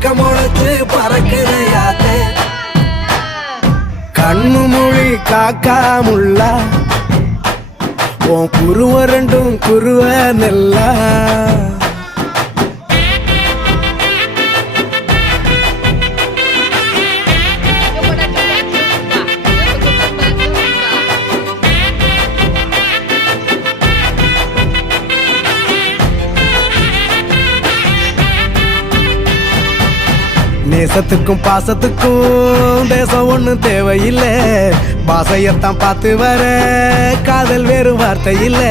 ரெக்க முளைச்சு பறக்குதையாத்தே கண்ணு மொழி காக்கா முள்ளா உன் குருவ ரெண்டும் குருவ நெல்லா நேசத்துக்கும் பாசத்துக்கும் தேசம் ஒண்ணு தேவையில்லை பாசையத்தான் பார்த்து வர காதல் வேறு வார்த்தை இல்லை